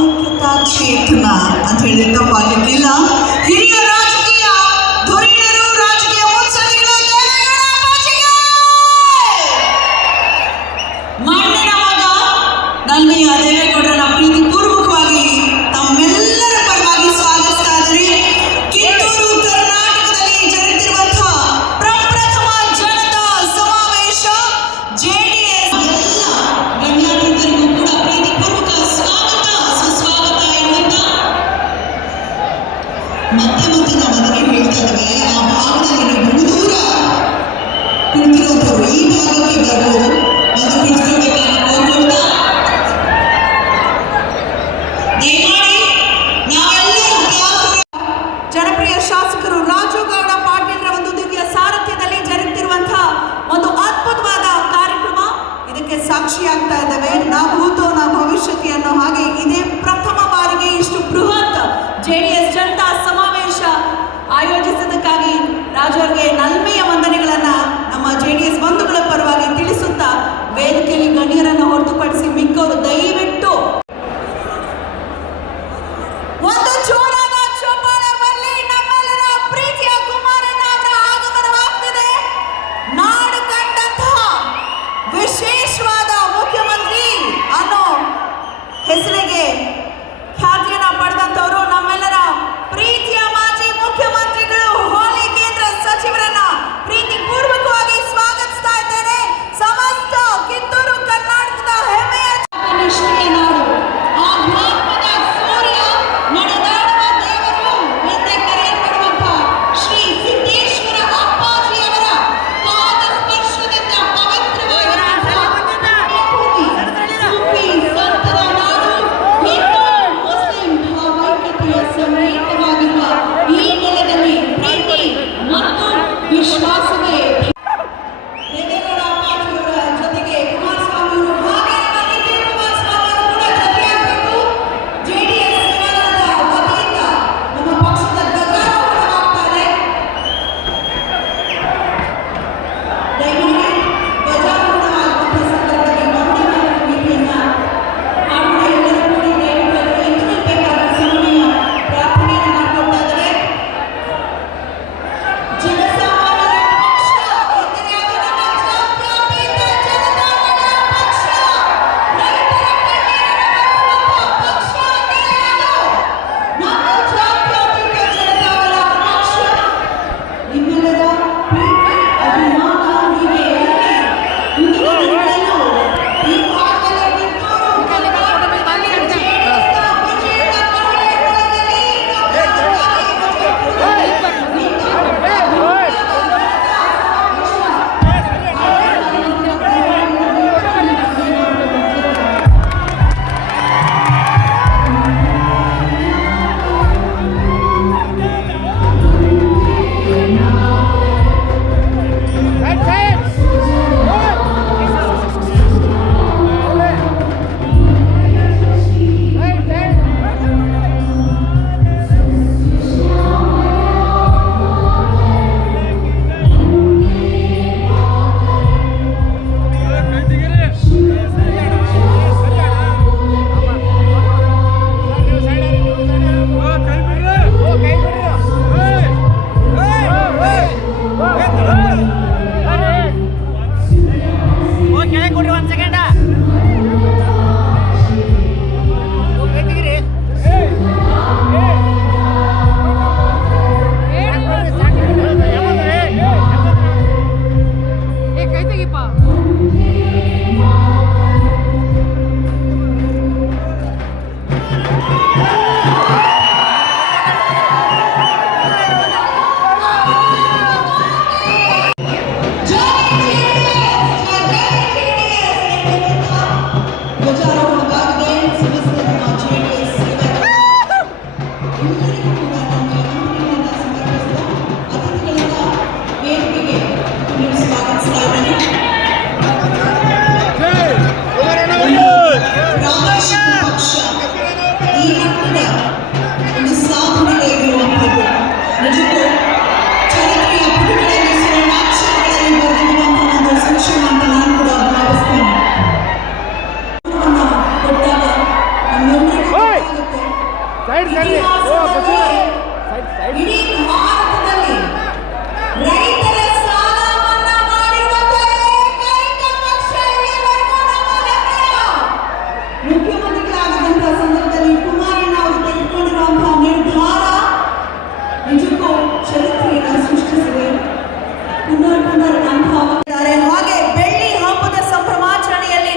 ಐಕ್ಯತಾ ಚೇತನ ಅಂತ ಹೇಳಿ ತಪ್ಪಾಗಲಿಕ್ಕಿಲ್ಲ. ಹಿರಿಯ ರಾಜಕೀಯ ಧುರೀಣರು, ರಾಜಕೀಯ ಮುತ್ಸದಿಗಳು, ಮಣ್ಣಿನ ಮಗ ನಲ್ಮೆಯ ದೇವೇಗೌಡರನ್ನ ಪ್ರೀತಿಪೂರ್ವಕವಾಗಿ ತಮ್ಮೆಲ್ಲರ ಪರವಾಗಿ ಸ್ವಾಗತಿಸ್ತಾ ಇದ್ದಾರೆ. ಕಿತ್ತೂರು ಕರ್ನಾಟಕದಲ್ಲಿ ಜರುಗುತ್ತಿರುವಂತಹ ಪ್ರಪ್ರಥಮ ಜನತಾ ಸಮಾವೇಶ ಜೆಡಿಎಸ್ ಎಲ್ಲ ಗಣ್ಯಾತಿಥಿಗಳಿಗೂ ಕೂಡ ಪ್ರೀತಿಪೂರ್ವಕ ಸ್ವಾಗತ ಸುಸ್ವಾಗತ ಎನ್ನುತ್ತ ಮತ್ತೆ ನಾವು ಅದನ್ನೇ ಹೇಳ್ತಾ ಇದ್ದೇವೆ. ಆ ಭಾಗದಲ್ಲಿ ಬಹುದೂರ ಕುಳಿತಿರುವಂಥವ್ರು ಈ ಭಾಗಕ್ಕೆ ಬರ್ಬೋದು, ಅದು ಕುಳಿತುಕೊಳ್ಬೇಕಾಗಿ ಕೋರ್ಕೊಳ್ತಾ ದಯಮಾಡಿ ನಾವೆಲ್ಲರೂ ಜನಪ್ರಿಯ ಶಾಸಕರು ರಾಜು ಗೌಡ ಪಾಟೀಲ್ರ ಒಂದು ದಿವ್ಯ ಸಾರಥ್ಯದಲ್ಲಿ ಜರುಗುತ್ತಿರುವಂತಹ ಒಂದು ಅದ್ಭುತವಾದ ಕಾರ್ಯಕ್ರಮ ಇದಕ್ಕೆ ಸಾಕ್ಷಿಯಾಗ್ತಾ ಇದ್ದಾವೆ. ನಾ ಭೂತೋ ನಾ ಭವಿಷ್ಯತಿ ಅನ್ನೋ ಹಾಗೆ ಇದೇ ಪ್ರಥಮ ಬಾರಿಗೆ ಇಷ್ಟು ಬೃಹತ್ ಜೆಡಿಎಸ್ ಜನತಾ ಸಮಾವೇಶ ಆಯೋಜಿಸಿದ್ದಕ್ಕಾಗಿ ರಾಜು ಅವರಿಗೆ ನಲ್ಮೆಯ ವಂದನೆಗಳನ್ನ ನಮ್ಮ ಜೆಡಿಎಸ್ ಬಂಧುಗಳ ಪರವಾಗಿ ತಿಳಿಸುತ್ತಾ ವೇದಿಕೆಯಲ್ಲಿ ಗಣ್ಯರನ್ನು ಹೊರತುಪಡಿಸಿ ಮಿಕ್ಕವರು ದಯವಿಟ್ಟು ಒಂದು ಜೋರಾದ ಚಪ್ಪಾಳೆ ಬರಲಿ. ನಮ್ಮೆಲ್ಲರ ಪ್ರೀತಿಯ ಕುಮಾರಣ್ಣ ಅವರ ಆಗಮನವಾಗ್ತದೆ. ನಾಡು ಕಂಡಂತಹ ವಿಶೇಷವಾದ ಮುಖ್ಯಮಂತ್ರಿ ಅನ್ನೋ ಹೆಸರಿಗೆ ಖ್ಯಾತಿಯನ್ನ ಪಡೆದಂತವರು ನಮ್ಮೆಲ್ಲರ ಪ್ರೀತಿಯ ಮಾಜಿ ಮುಖ್ಯಮಂತ್ರಿಗಳು ಹೋಲಿ ಕೇಂದ್ರ ಸಚಿವರನ್ನ ಪ್ರೀತಿಪೂರ್ವಕವಾಗಿ ಸ್ವಾಗತಿಸ್ತಾ ಇದ್ದೇನೆ. ಸಮಸ್ತ ಕಿತ್ತೂರು ಕರ್ನಾಟಕದ ಹೆಮ್ಮೆಯ ನಿಷ್ಠೆಯ ನಾಡು, ಆಧ್ಯಾತ್ಮದ ಸೂರ್ಯ ನಡೆದಾಡುವ ದೇವರು ಎಂದೇ ಕರೆಯಲ್ಪಡುವಂತಹ ಶ್ರೀ ಸಿದ್ದೇಶ್ವರ ಅಪ್ಪಾಜಿಯವರ ಪಾದ ಸ್ಪರ್ಶದಿಂದ ಪವಿತ್ರವಾಗಿರುವಂತಹ ವಿಭೂತಿ ಸೂಫಿ ಸಂತರ ನಾಡು, ಹಿಂದೂ ಮುಸ್ಲಿಂ ಭಾವೈಕ್ಯತೆಯ ಸಂಕೇತವಾಗಿರುವ ಈ ನೆಲದಲ್ಲಿ ಪ್ರೀತಿ ಮತ್ತು ವಿಶ್ವಾಸವೇ ದೇವೇಗೌಡ ಅಪ್ಪಾಜಿಯವರ ಜೊತೆಗೆ ಕುಮಾರಸ್ವಾಮಿ ಅವರು ಹಾಗೆ ಬಂದಿದ್ದ ಕುಮಾರಸ್ವಾಮಿ ಅವರು ಕೂಡ ಜೊತೆಯಾಗಬೇಕು. ಜೆಡಿಎಸ್ ಸೇವಾದಳದ ವತಿಯಿಂದ ನಮ್ಮ ಪಕ್ಷದ ಧ್ವಜಾರೋಹಣವಾಗ್ತಾರೆ. ದಯಮಾಡಿ ಧ್ವಜಾರೋಹಣವಾಗುವಂತಹ ಸಂದರ್ಭದಲ್ಲಿ ವಂದನೆಗಳ ಗೀತೆಯನ್ನ ಹಾಡುವ ಎಲ್ಲರೂ ಕೂಡಿ ದಯವಿಟ್ಟು ಎದ್ದು ನಿಲ್ಲಬೇಕಾದ ಸಮಯ ಪ್ರಾರ್ಥನೆಯನ್ನು ಮಾಡ್ಕೊಳ್ತಾ ಇದ್ದಾರೆ. ಜನಸಾಮಾನ್ಯರ ಪಕ್ಷ ಎಂದರೆ ಅದು ನಮ್ಮ ಜಾತ್ಯತೀತ ಜನತಾದಳ ಪಕ್ಷ, ರೈತರ ಕಣ್ಣೀರನ್ನು ಬರೆಸುವಂತಹ ಪಕ್ಷ ಎಂದರೆ ಅದು ನಮ್ಮ ಜಾತ್ಯತೀತ ಜನತಾದಳ ಪಕ್ಷ. ನಿಮ್ಮೆಲ್ಲರ ಪ್ರೀತಿ, ಅಭಿಮಾನ ಹೀಗೆ ಮುಂದಿನ ದಿನಗಳಲ್ಲೂ ಈ ಭಾಗದಲ್ಲಿ ಕಿತ್ತೂರು ಕರ್ನಾಟಕದಲ್ಲಿ ಜೆಡಿಎಸ್ನ ವಿಜಯದ ಪರಡೆಗಳಲ್ಲಿ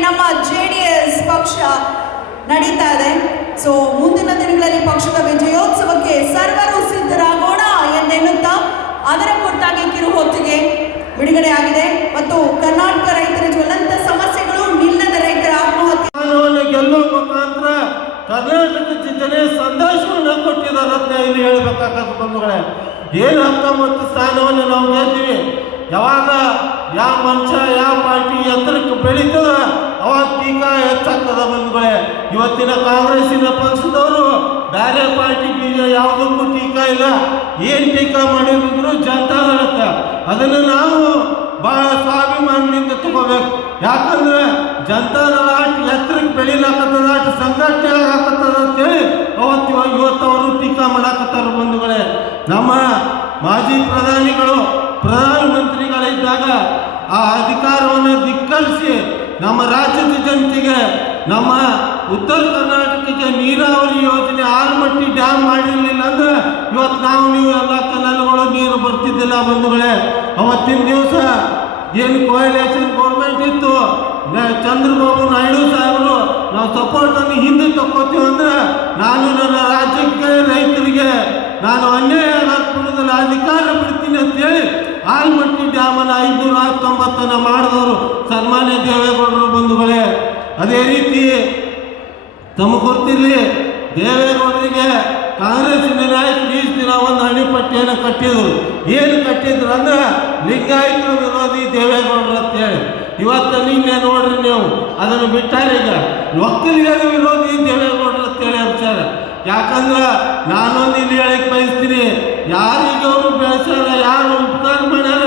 ನಮ್ಮ JDS ಪಕ್ಷ ನಡೀತಾ ಇದೆ. ಸೊ ಮುಂದಿನ ದಿನಗಳಲ್ಲಿ ಪಕ್ಷದ ವಿಜಯೋತ್ಸವಕ್ಕೆ ಸರ್ವರು ಸಿದ್ಧರಾಗೋಣ ಎಂದೆನ್ನುತ್ತಾ ಅದರ ಕುರಿತಾಗಿ ಕಿರು ಹೊತ್ತಿಗೆ ಬಿಡುಗಡೆ ಆಗಿದೆ. ಮತ್ತು ಕರ್ನಾಟಕ ರೈತರ ಜ್ವಲಂತ ಸಮಸ್ಯೆಗಳು, ನಿಲ್ಲದ ರೈತರ ಆತ್ಮಹತ್ಯೆ ಗೆಲ್ಲುವ ಮುಖಾಂತರ ಕರ್ನಾಟಕ ಜನ ಸಂದೇಶವನ್ನು ಕೊಟ್ಟಿದ್ದಾರೆ ಅಂತ ಇಲ್ಲಿ ಹೇಳ್ಬೇಕಾಗತ್ತೆ ಬಂಧುಗಳೇ. ಏನು 19 ಸ್ಥಾನವನ್ನು ನಾವು ಗೆಲ್ತೀವಿ, ಯಾವಾಗ ಯಾವ ಮನುಷ್ಯ ಯಾವ ಪಾರ್ಟಿ ಎತ್ತರಕ್ಕೆ ಬೆಳೀತದ ಅವಾಗ ಟೀಕಾ ಹೆಚ್ಚಾಗ್ತದ ಬಂಧುಗಳೇ. ಇವತ್ತಿನ ಕಾಂಗ್ರೆಸ್ಸಿನ ಪಕ್ಷದವರು ಬೇರೆ ಪಾರ್ಟಿ ಯಾವುದಕ್ಕೂ ಟೀಕಾ ಇಲ್ಲ. ಏನು ಟೀಕಾ ಮಾಡಿದ್ರು ಜನತಾದಳಕ್ಕೆ ಅದನ್ನು ನಾವು ಬಹಳ ಸ್ವಾಭಿಮಾನದಿಂದ ತಗೋಬೇಕು. ಯಾಕಂದ್ರೆ ಜನತಾದಳ ಎತ್ತರಕ್ಕೆ ಬೆಳೀಲಾಕತ್ತದ, ಸಂಘಟನೆ ಆಗಾಕತ್ತದ ಅಂತೇಳಿ ಇವತ್ತು ಅವರು ಟೀಕಾ ಮಾಡಾಕತ್ತಾರ ಬಂಧುಗಳೇ. ನಮ್ಮ ಮಾಜಿ ಪ್ರಧಾನಮಂತ್ರಿಗಳಿದ್ದಾಗ ಆ ಅಧಿಕಾರವನ್ನು ಧಿಕ್ಕರಿಸಿ ನಮ್ಮ ರಾಜ್ಯದ ಜನತೆಗೆ, ನಮ್ಮ ಉತ್ತರ ಕರ್ನಾಟಕಕ್ಕೆ ನೀರಾವರಿ ಯೋಜನೆ ಆಲಮಟ್ಟಿ ಡ್ಯಾಮ್ ಮಾಡಿರಲಿಲ್ಲ ಅಂದ್ರೆ ಇವತ್ತು ನೀವು ಎಲ್ಲ ಕೆನಾಲ್ಗಳು ನೀರು ಬರ್ತಿದ್ದಿಲ್ಲ ಬಂಧುಗಳೇ. ಅವತ್ತಿನ ದಿವಸ ಏನು ಕೋಯಲೇಷನ್ ಗೌರ್ಮೆಂಟ್ ಇತ್ತು, ಚಂದ್ರಬಾಬು ನಾಯ್ಡು ಸಾಹೇಬರು ನಾವು ಸಪೋರ್ಟನ್ನು ಹಿಂದೆ ತಕ್ಕೋತೀವಿ ಅಂದ್ರೆ ನಾನು ನನ್ನ ರಾಜ್ಯಕ್ಕೆ ರೈತರಿಗೆ ನಾನು ಅನ್ಯಾಯ ಹಾಕ್ಬಿಡೋದಿಲ್ಲ, ಅಧಿಕಾರ ಬಿಡ್ತೀನಿ ಅಂತೇಳಿ ಆಲಮಟ್ಟಿ ಡ್ಯಾಮನ್ನು 590 ಮಾಡಿದವರು ಸನ್ಮಾನ್ಯ ದೇವೇಗೌಡರು ಬಂಧುಗಳೇ. ಅದೇ ರೀತಿ ತಮಗೆ ಗೊತ್ತಿರಲಿ, ದೇವೇಗೌಡರಿಗೆ ಕಾಂಗ್ರೆಸ್ಸಿನ ನಾಯಕರು ಈ ದಿನ ಒಂದು ಅಣಿಪಟ್ಟಿಯನ್ನು ಕಟ್ಟಿದ್ರು. ಏನು ಕಟ್ಟಿದ್ರು ಅಂದ್ರೆ ಲಿಂಗಾಯತರ ವಿರೋಧಿ ದೇವೇಗೌಡರು ಅಂತೇಳಿ. ಇವತ್ತು ನಿನ್ನೆ ನೋಡ್ರಿ ನೀವು ಅದನ್ನು ಬಿಟ್ಟಾರೆ, ಈಗ ಒಕ್ಕಲಿಗರ ವಿರೋಧಿ ದೇವೇಗೌಡರು ಅಂತೇಳಿ ಅಂತಾರ. ಯಾಕಂದ್ರೆ ನಾನೊಂದು ಇಲ್ಲಿ ಹೇಳಕ್ಕೆ ಬಯಸ್ತೀನಿ, ಯಾರಿಗೆ ಅವರು ಬೆಳೆಸ್ಯಾರ, ಯಾರು ಉಪಕಾರ ಮಾಡ್ಯಾರ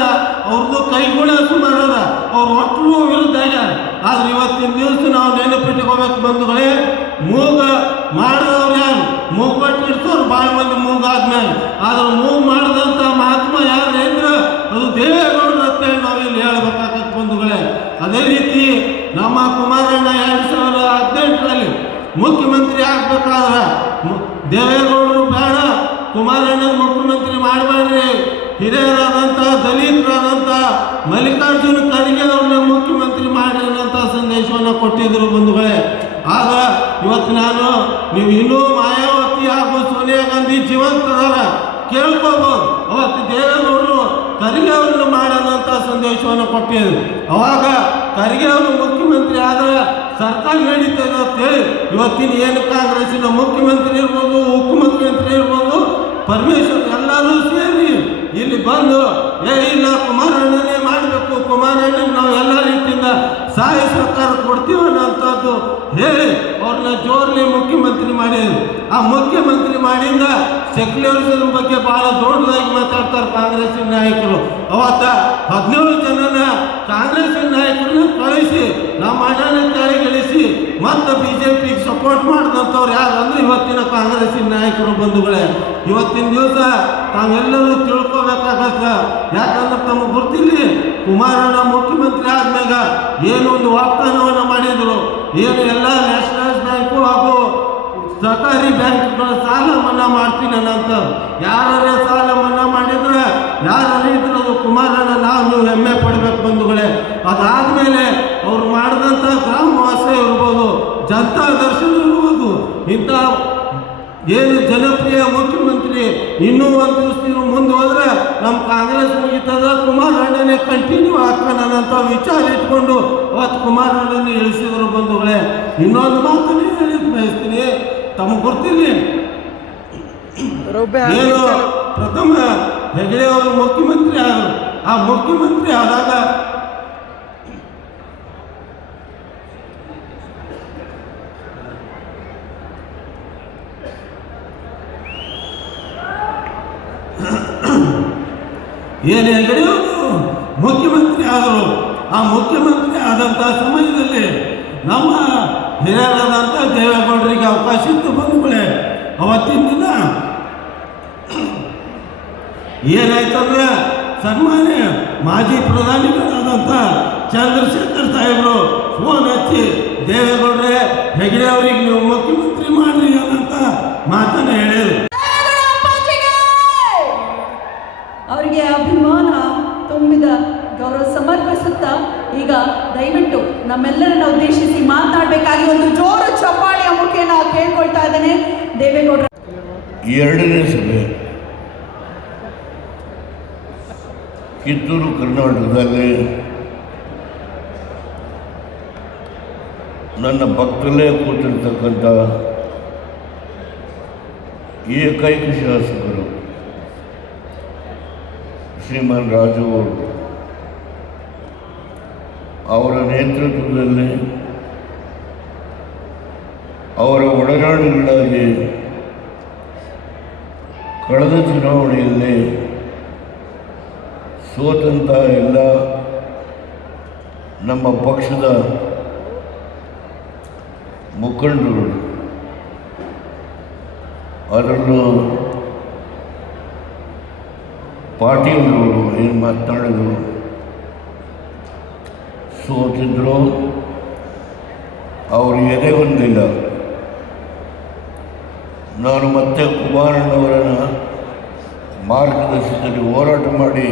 ಅವ್ರದ್ದು ಕೈಗುಣ ಸುಮಾರದ, ಅವ್ರು ಒಟ್ಟು ವಿರುದ್ಧ ಆಗ್ಯಾರ. ಆದ್ರೆ ಇವತ್ತಿನ ದಿವಸ ನಾವು ನೆನಪಿಟ್ಕೋಬೇಕು ಬಂಧುಗಳೇ, ಮೂಗ ಮಾಡಿದವ್ರು ಯಾರು, ಮೂಗ್ಬಟ್ಟು ಇಡ್ತವ್ರು ಭಾಳ ಮಂದಿ ಮೂಗಾದ್ಮೇಲೆ. ಆದ್ರೆ ಮೂಗು ಮಾಡಿದಂಥ ಮಹಾತ್ಮ ಯಾರು ಅಂದ್ರೆ ಅದು ದೇವೇಗೌಡರು ಅಂತೇಳಿ ನಾವು ಇಲ್ಲಿ ಹೇಳ್ಬೇಕಾಗತ್ತೆ ಬಂಧುಗಳೇ. ಅದೇ ರೀತಿ ನಮ್ಮ ಕುಮಾರಣ್ಣ 2018ರಲ್ಲಿ ಮುಖ್ಯಮಂತ್ರಿ ಆಗ್ಬೇಕಾದ್ರೆ ದೇವೇಗೌಡರು ಬೇಡ, ಕುಮಾರಣ್ಣ ಮುಖ್ಯಮಂತ್ರಿ ಮಾಡಬೇಡ್ರಿ, ಹಿರಿಯರಾದಂಥ ದಲಿತರಾದಂಥ ಮಲ್ಲಿಕಾರ್ಜುನ ಖರ್ಗೆ ಅವ್ರನ್ನ ಮುಖ್ಯಮಂತ್ರಿ ಮಾಡಿ ಅನ್ನೋಂಥ ಸಂದೇಶವನ್ನು ಕೊಟ್ಟಿದ್ದರು ಬಂಧುಗಳೇ. ಆಗ ಇವತ್ತು ನೀವು ಇನ್ನೂ ಮಾಯಾವತಿ ಹಾಗೂ ಸೋನಿಯಾ ಗಾಂಧಿ ಜೀವಂತದಾರ ಕೇಳ್ಕೋಬೋದು. ಅವತ್ತು ದೇವೇಗೌಡರು ಖರ್ಗೆ ಅವ್ರನ್ನ ಮಾಡೋದಂಥ ಸಂದೇಶವನ್ನು ಕೊಟ್ಟಿದ್ರು. ಅವಾಗ ಖರ್ಗೆ ಅವರು ಮುಖ್ಯಮಂತ್ರಿ ಆದರೆ ಸರ್ಕಾರ ನಡೀತದೆ ಅಂತೇಳಿ ಇವತ್ತಿನ ಏನು ಕಾಂಗ್ರೆಸ್ಸಿನ ಮುಖ್ಯಮಂತ್ರಿ ಇರ್ಬೋದು, ಉಪಮುಖ್ಯಮಂತ್ರಿ ಇರ್ಬೋದು, ಪರಮೇಶ್ವರ್ ಎಲ್ಲರೂ ಸೇರಿ ಇಲ್ಲಿ ಬಂದು ಇಲ್ಲ ಕುಮಾರಣ್ಣನೇ ಮಾಡಬೇಕು, ಕುಮಾರಣ್ಣಗೆ ನಾವು ಎಲ್ಲ ರೀತಿಯಿಂದ ಸಹಾಯ ಸಹಕಾರ ಕೊಡ್ತೀವಿ ಅನ್ನೋಂಥದ್ದು ಹೇಳಿ ಅವ್ರನ್ನ ಜೋರ್ಲಿ ಮುಖ್ಯಮಂತ್ರಿ ಮಾಡಿದ್ರು. ಆ ಮುಖ್ಯಮಂತ್ರಿ ಮಾಡಿಂದ ಸೆಕ್ಯುಲರಿಸಮ್ ಬಗ್ಗೆ ಭಾಳ ದೊಡ್ಡದಾಗಿ ಮಾತಾಡ್ತಾರೆ ಕಾಂಗ್ರೆಸ್ಸಿನ ನಾಯಕರು. ಅವತ್ತ 17 ಜನನ ಕಾಂಗ್ರೆಸ್ಸಿನ ನಾಯಕರನ್ನ ಕಳಿಸಿ ನಮ್ಮ ಅಣ್ಣನ ಕೆಳಗಿಳಿಸಿ ಮತ್ತೆ BJPಗೆ ಸಪೋರ್ಟ್ ಮಾಡಿದಂಥವ್ರು ಯಾರು ಅಂದ್ರೆ ಇವತ್ತಿನ ಕಾಂಗ್ರೆಸ್ಸಿನ ನಾಯಕರು ಬಂಧುಗಳೇ. ಇವತ್ತಿನ ದಿವಸ ತಾವೆಲ್ಲರೂ ತಿಳ್ಕೊಬೇಕಾಗತ್ತೆ. ಯಾಕಂದ್ರೆ ತಮಗೆ ಗೊತ್ತಿರಲಿ, ಕುಮಾರಣ್ಣ ಮುಖ್ಯಮಂತ್ರಿ ಆದ್ಮ್ಯಾಗ ಏನು ಒಂದು ವಾಗ್ದಾನವನ್ನು ಮಾಡಿದರು, ಏನು ಎಲ್ಲ ನ್ಯಾಷನಲೈಸ್ ಬ್ಯಾಂಕು ಹಾಗೂ ಸಹಕಾರಿ ಬ್ಯಾಂಕ್ಗಳ ಸಾಲ ಮನ್ನಾ ಮಾಡ್ತೀನಿ ಅನ್ನೋಂಥ. ಯಾರೇ ಸಾಲ ಮನ್ನಾ ಮಾಡಿದ್ರೆ ಯಾರು ಇದ್ರು ಅದು ಕುಮಾರಣ್ಣ ನೀವು ಹೆಮ್ಮೆ ಪಡಬೇಕು ಬಂಧುಗಳೇ. ಅದಾದಮೇಲೆ ಅವ್ರು ಮಾಡಿದಂಥ ಗ್ರಾಮ ವಾಸೆ ಇರ್ಬೋದು, ಜನತಾ ದರ್ಶನ ಇರ್ಬೋದು, ಇಂಥ ಏನು ಜನಪ್ರಿಯ ಮುಖ್ಯಮಂತ್ರಿ ಇನ್ನೂ ಒಂದು ದಿವಸ ನೀವು ಮುಂದೆ ಹೋದ್ರೆ ನಮ್ಮ ಕಾಂಗ್ರೆಸ್ ಮುಗಿತದ, ಕುಮಾರಣ್ಣನೇ ಕಂಟಿನ್ಯೂ ಆಗ್ತಾನಂತ ವಿಚಾರ ಇಟ್ಕೊಂಡು ಅವತ್ತು ಕುಮಾರಣ್ಣನೇ ಇಳಿಸಿದ್ರು ಬಂಧುಗಳೇ. ಇನ್ನೊಂದು ಮಾತನ್ನೇ ಹೇಳಿ ಬಯಸ್ತೀನಿ, ತಮಗೆ ಗೊತ್ತಿರಲಿ, ಏನು ಪ್ರಥಮ ಹೆಗಡೆ ಅವರು ಮುಖ್ಯಮಂತ್ರಿ ಆದರು. ಆ ಮುಖ್ಯಮಂತ್ರಿ ಆದಾಗ ಏನು ಹೆಗಡೆ ಅವರು ಮುಖ್ಯಮಂತ್ರಿ ಆದರು. ಆ ಮುಖ್ಯಮಂತ್ರಿ ಆದಂಥ ಸಮಯದಲ್ಲಿ ನಮ್ಮ ಹಿರಿಯರಾದಂಥ ದೇವೇಗೌಡರಿಗೆ ಅವಕಾಶ ಇತ್ತು ಬಂಧುಗಳೇ. ಅವತ್ತಿನ ದಿನ ಏನಾಯ್ತಂದ್ರೆ ಸನ್ಮಾನ್ಯ ಮಾಜಿ ಪ್ರಧಾನಿಗಳಾದಂಥ ಚಂದ್ರಶೇಖರ್ ಸಾಹೇಬರು ಫೋನ್ ಹಚ್ಚಿ ದೇವೇಗೌಡರೇ ಹೆಗಡೆ ಅವರಿಗೆ ನೀವು ಮುಖ್ಯಮಂತ್ರಿ ಮಾಡ್ರಿ ಅನ್ನಂತ ಮಾತನ್ನು ಹೇಳಿದರು. ಅವರಿಗೆ ಅಭಿಮಾನ ತುಂಬಿದ ಗೌರವ ಸಮರ್ಪಿಸುತ್ತಾ ಈಗ ದಯವಿಟ್ಟು ನಮ್ಮ ನಮ್ಮೆಲ್ಲರನ್ನ ಉದ್ದೇಶಿಸಿ ಮಾತನಾಡಬೇಕಾಗಿ ಒಂದು ಜೋರು ಚಪ್ಪಾಳೆಯ ಮುಖೇನ ಕೇಳ್ಕೊಳ್ತಾ ಇದ್ದೇನೆ. ದೇವೇಗೌಡರ ಎರಡನೇ ಸಭೆ ಕಿತ್ತೂರು ಕರ್ನಾಟಕದಲ್ಲಿ ನನ್ನ ಪಕ್ಕದಲ್ಲೇ ಕೂತಿರ್ತಕ್ಕಂಥ ಏಕೈಕ ಶಾಸಕರು ಶ್ರೀಮಾನ್ ರಾಜು ಅವರು ಅವರ ನೇತೃತ್ವದಲ್ಲಿ ಅವರ ಒಡನಾಡಿಗಳಾಗಿ ಕಳೆದ ಚುನಾವಣೆಯಲ್ಲಿ ಸೋತಂಥ ಎಲ್ಲ ನಮ್ಮ ಪಕ್ಷದ ಮುಖಂಡರು, ಅದರಲ್ಲೂ ಪಾಟೀಲರು ಏನು ಮಾತನಾಡಿದ್ರು, ಸೋತಿದ್ರು, ಅವರು ಎದೆಗೊಂದಿಲ್ಲ. ನಾನು ಮತ್ತೆ ಕುಮಾರಣ್ಣವರನ್ನು ಮಾರ್ಗದರ್ಶನದಲ್ಲಿ ಹೋರಾಟ ಮಾಡಿ